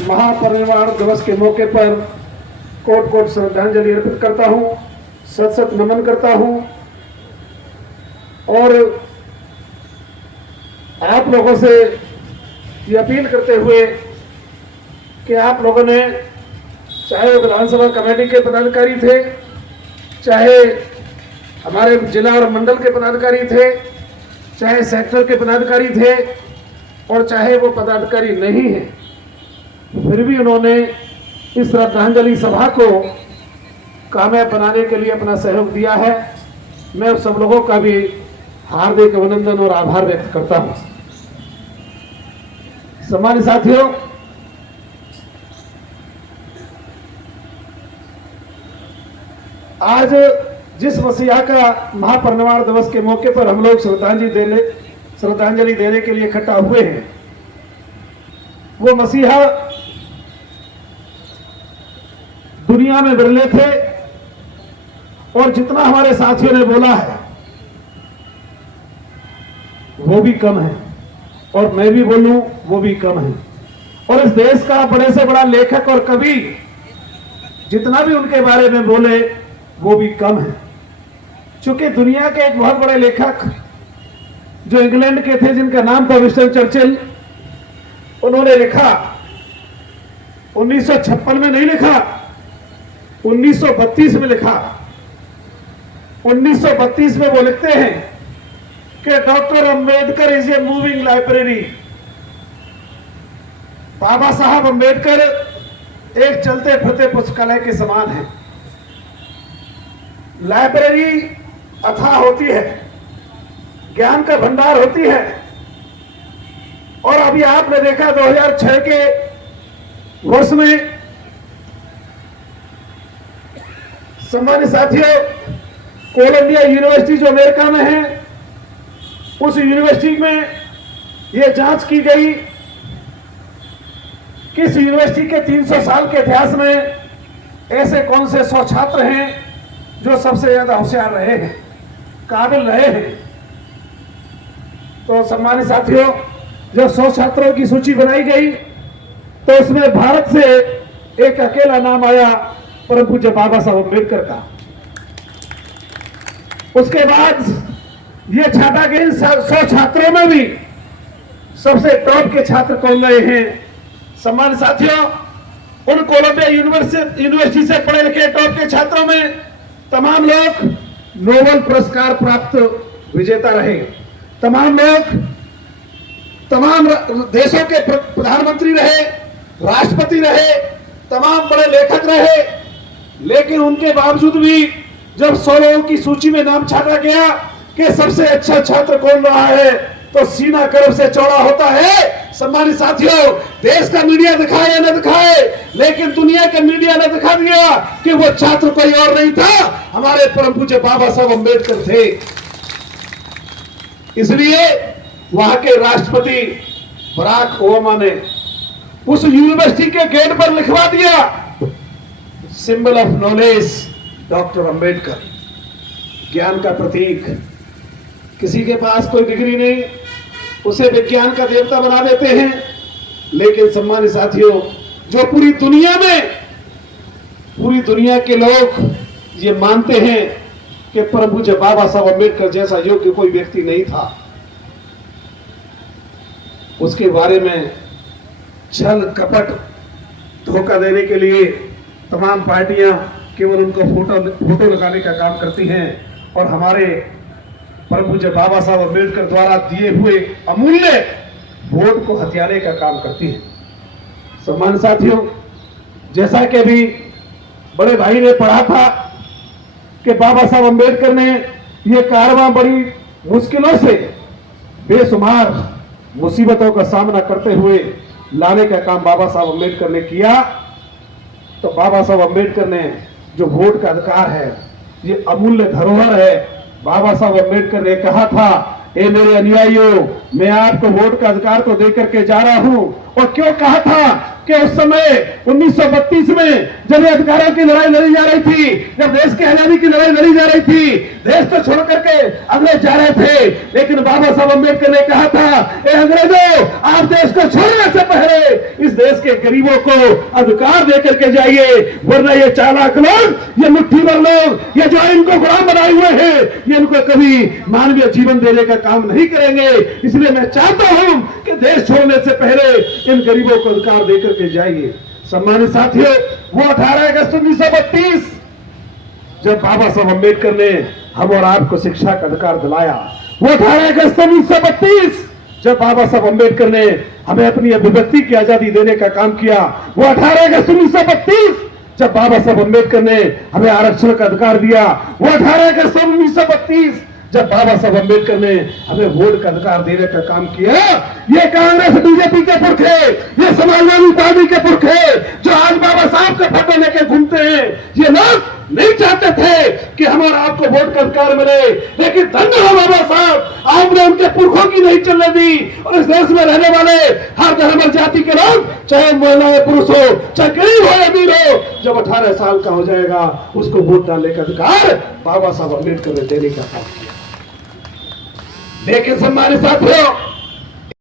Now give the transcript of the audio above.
महापरिनिर्वाण दिवस के मौके पर कोट कोट श्रद्धांजलि अर्पित करता हूं, सत सत नमन करता हूं और आप लोगों से ये अपील करते हुए कि आप लोगों ने, चाहे वो विधानसभा कमेटी के पदाधिकारी थे, चाहे हमारे जिला और मंडल के पदाधिकारी थे, चाहे सेक्टर के पदाधिकारी थे और चाहे वो पदाधिकारी नहीं है, फिर भी उन्होंने इस श्रद्धांजलि सभा को कामयाब बनाने के लिए अपना सहयोग दिया है। मैं उन सब लोगों का भी हार्दिक अभिनंदन और आभार व्यक्त करता हूं। सम्मानित साथियों, आज जिस मसीहा का महापरिनिर्वाण दिवस के मौके पर हम लोग श्रद्धांजलि देने के लिए इकट्ठा हुए हैं, वो मसीहा दुनिया में विरले थे और जितना हमारे साथियों ने बोला है वो भी कम है और मैं भी बोलूं वो भी कम है। और इस देश का बड़े से बड़ा लेखक और कवि जितना भी उनके बारे में बोले वो भी कम है। चूंकि दुनिया के एक बहुत बड़े लेखक जो इंग्लैंड के थे, जिनका नाम था विंस्टन चर्चिल, उन्होंने लिखा 1956 में नहीं लिखा, 1932 में लिखा। 1932 में वो लिखते हैं कि doctor Ambedkar is a moving library. Baba Sahab Ambedkar एक चलते फिरते पुस्तकालय के समान है। लाइब्रेरी अथाह होती है, ज्ञान का भंडार होती है। और अभी आपने देखा 2006 के वर्ष में, सम्मानित साथियों, कोलंबिया यूनिवर्सिटी जो अमेरिका में है, उस यूनिवर्सिटी में यह जांच की गई कि इस यूनिवर्सिटी के 300 साल के इतिहास में ऐसे कौन से 100 छात्र हैं जो सबसे ज्यादा होशियार रहे हैं, काबिल रहे हैं। तो सम्मानित साथियों, जब 100 छात्रों की सूची बनाई गई तो उसमें भारत से एक अकेला नाम आया, परम पूज्य बाबा साहब अम्बेडकर का। उसके बाद ये छाटा के 100 छात्रों में भी सबसे टॉप के छात्र कौन रहे हैं? सम्मानित साथियों, उन कोलंबिया यूनिवर्सिटी से पढ़े लिखे टॉप के छात्रों में तमाम लोग नोबेल पुरस्कार प्राप्त विजेता रहे। तमाम लोग तमाम देशों के प्रधानमंत्री रहे, राष्ट्रपति रहे, तमाम बड़े लेखक रहे। लेकिन उनके बावजूद भी जब 100 लोगों की सूची में नाम छाटा गया कि सबसे अच्छा छात्र कौन रहा है, तो सीना गर्व से चौड़ा होता है। सम्मानित साथियों, देश का मीडिया दिखाए या न दिखाए, लेकिन दुनिया के मीडिया ने दिखा दिया कि वो छात्र कोई और नहीं था, हमारे परम पूज्य बाबा साहब अम्बेडकर थे। इसलिए वहां के राष्ट्रपति बराक ओबामा ने उस यूनिवर्सिटी के गेट पर लिखवा दिया, symbol of knowledge doctor Ambedkar, ज्ञान का प्रतीक। किसी के पास कोई डिग्री नहीं, उसे विज्ञान का देवता बना देते हैं। लेकिन सम्मानित साथियों, जो पूरी दुनिया के लोग ये मानते हैं कि परम पूज्य बाबा साहब अम्बेडकर जैसा योग्य कोई व्यक्ति नहीं था, उसके बारे में छल कपट धोखा देने के लिए तमाम पार्टियां केवल उनको फोटो लगाने का काम करती हैं और हमारे परम पूज्य बाबा साहब अम्बेडकर द्वारा दिए हुए अमूल्य वोट को हथियाने का काम करती हैं। सम्मानित साथियों, जैसा कि अभी बड़े भाई ने पढ़ा था कि बाबा साहब अम्बेडकर ने ये कारवां बड़ी मुश्किलों से, बेशुमार मुसीबतों का सामना करते हुए लाने का काम बाबा साहब अम्बेडकर ने किया। तो बाबा साहब अम्बेडकर ने जो वोट का अधिकार है, ये अमूल्य धरोहर है। बाबा साहब अम्बेडकर ने कहा था, ए मेरे अनुयायियों, मैं आपको वोट का अधिकार तो देकर के जा रहा हूं। और क्यों कहा था कि उस समय 1932 में जब ये अधिकारों की लड़ाई लड़ी जा रही थी, जब देश की आजादी की लड़ाई लड़ी जा रही थी, देश को छोड़ करके अंग्रेज जा रहे थे, लेकिन बाबा साहब अम्बेडकर ने कहा था, ए अंग्रेजों, आप देश को छोड़ने से पहले इस देश के गरीबों को अधिकार देकर के जाइए, वरना ये चालाक लोग, ये मुट्ठी भर लोग, ये जो इनको गुलाम बनाए हुए हैं, ये इनको कभी मानवीय जीवन देने का काम नहीं करेंगे। इसलिए मैं चाहता हूं कि देश छोड़ने से पहले इन गरीबों को अधिकार देकर के जाइए। सम्मानित साथियों, वो 18 अगस्त 1932 जब बाबा साहब अम्बेडकर ने हम और आपको शिक्षा का अधिकार दिलाया, वो 18 अगस्त 1932 जब बाबा साहब अम्बेडकर ने हमें अपनी अभिव्यक्ति की आजादी देने का काम किया, वो 18 अगस्त 1932 जब बाबा साहब अम्बेडकर ने हमें आरक्षण का अधिकार दिया, वो 18 अगस्त 1932 जब बाबा साहब अम्बेडकर ने हमें वोट का अधिकार देने का काम किया। ये कांग्रेस बीजेपी के पुरखे, ये समाजवादी पार्टी के पुरखे जो आज बाबा साहब का फोटो लेके घूमते हैं, ये लोग नहीं चाहते थे कि हमारा आपको वोट का अधिकार मिले, लेकिन धन्य हो बाबा साहब, आपने उनके पुरखों की नहीं चलने दी। और इस देश में रहने वाले हर धर्म और जाति के लोग, चाहे महिलाएं पुरुष हो, चाहे गरीब हो या अमीर हो, जब 18 साल का हो जाएगा उसको वोट डालने का अधिकार बाबा साहब अम्बेडकर ने देने का काम किया। लेकिन सम्मानित साथियों,